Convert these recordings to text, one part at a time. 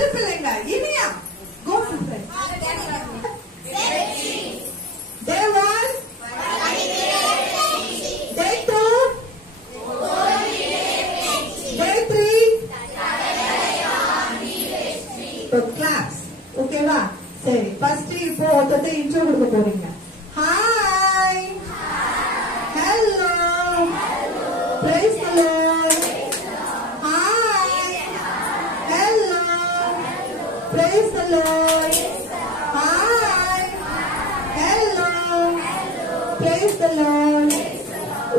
திருப்பில்லைங்க. Iniya go to friend. Day 1 Day 2 Day 3 class. ஓகேவா? சரி, first இப்போ ஒருத்தர் இன்ட்ரோ கொடுக்க போறீங்க. Hi, hello, praise the Lord. Hi, hello, praise the Lord. Hi, hello, praise the Lord.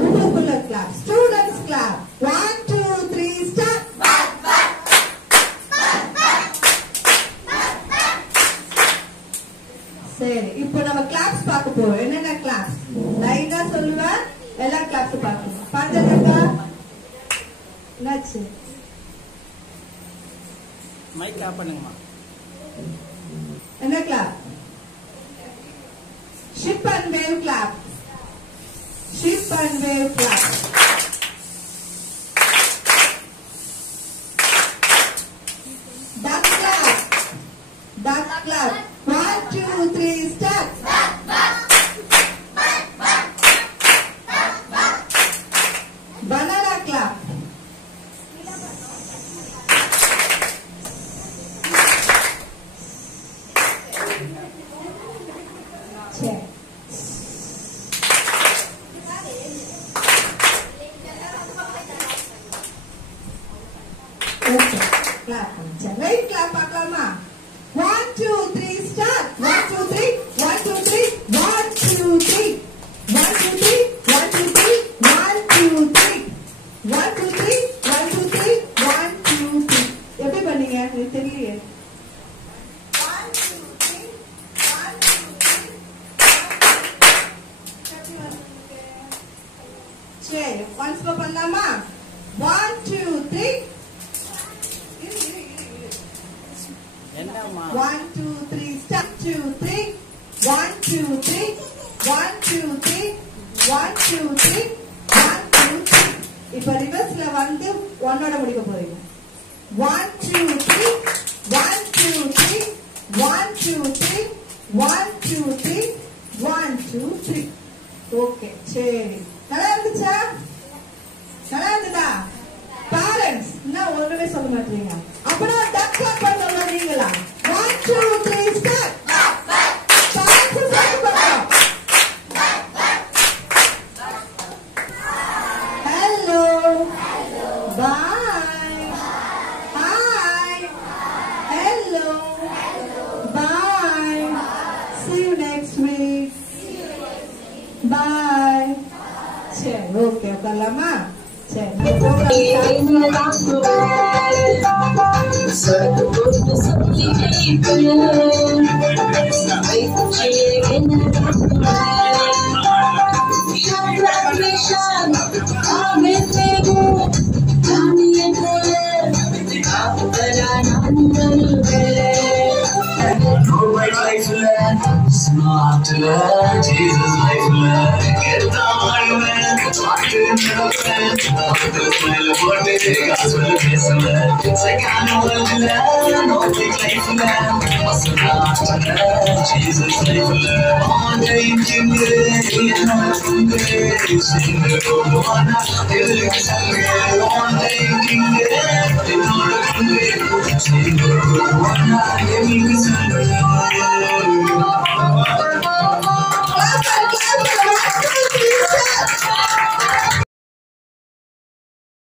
உங்களுக்குள்ள clap, students clap. 1 2 3 start. சரி, இப்போ நம்ம கிளாப்ஸ் பார்க்க போறோம். என்னென்ன கிளாப்ஸ் லைனா சொல்லுவேன், எல்லா கிளாப்ஸ் பார்க்கணும். பாஞ்சக்கா என்னாச்சு? மைக் கிளாப் பண்ணுங்கம்மா. என்ன clap? Ship and wave clap. Ship and wave clap. Duck clap. Duck clap. 1 2 3 start. banana clap. Check. Okay, clap. Right clap பார்க்கலாமா? 1 2 3 start. 1 2 3 1 2 3 1 2 3 1 2 3 1 2 3 1 2 3 1 2 3 1 2 3 1 2 3. எப்படி பண்ணீங்க? எனக்கு தெரியலையே. 1 2 3 1 2 3 சரி, once more பண்ணலாமா? 1 2 3 என்னம்மா? 1 2 3 start. 2 3 1 2 3 1 2 3 1 2 3 1 2 3. இப்ப ரிவர்ஸ்ல வந்து 1 ஓட முடிக்க போறீங்க. 1 2 3 1 2 3 1 2 3 1 2 3 1 2 3. ஓகே, சரி, நல்லா இருந்துச்சா? நல்லா இருந்ததா? பேரண்ட்ஸ் இன்னும் ஒண்ணுமே சொல்ல மாட்டீங்க. அப்படின்னா டக் கிளாப் பண்ணணும் நீங்களா? 1 2 3 ஸ்டார்ட். பேரண்ட்ஸ் சேர்த்து பார்க்கலாம். Hello, bye, hi, hello, bye, see you next week. பாய். சரி, ஓகே, உட்காரலாமா? சரி, Smart Jesus life get down man talk to the friend the smell of what they gospel kiss man second world no big life man smart Jesus life on the engine sing the one on the engine sing the one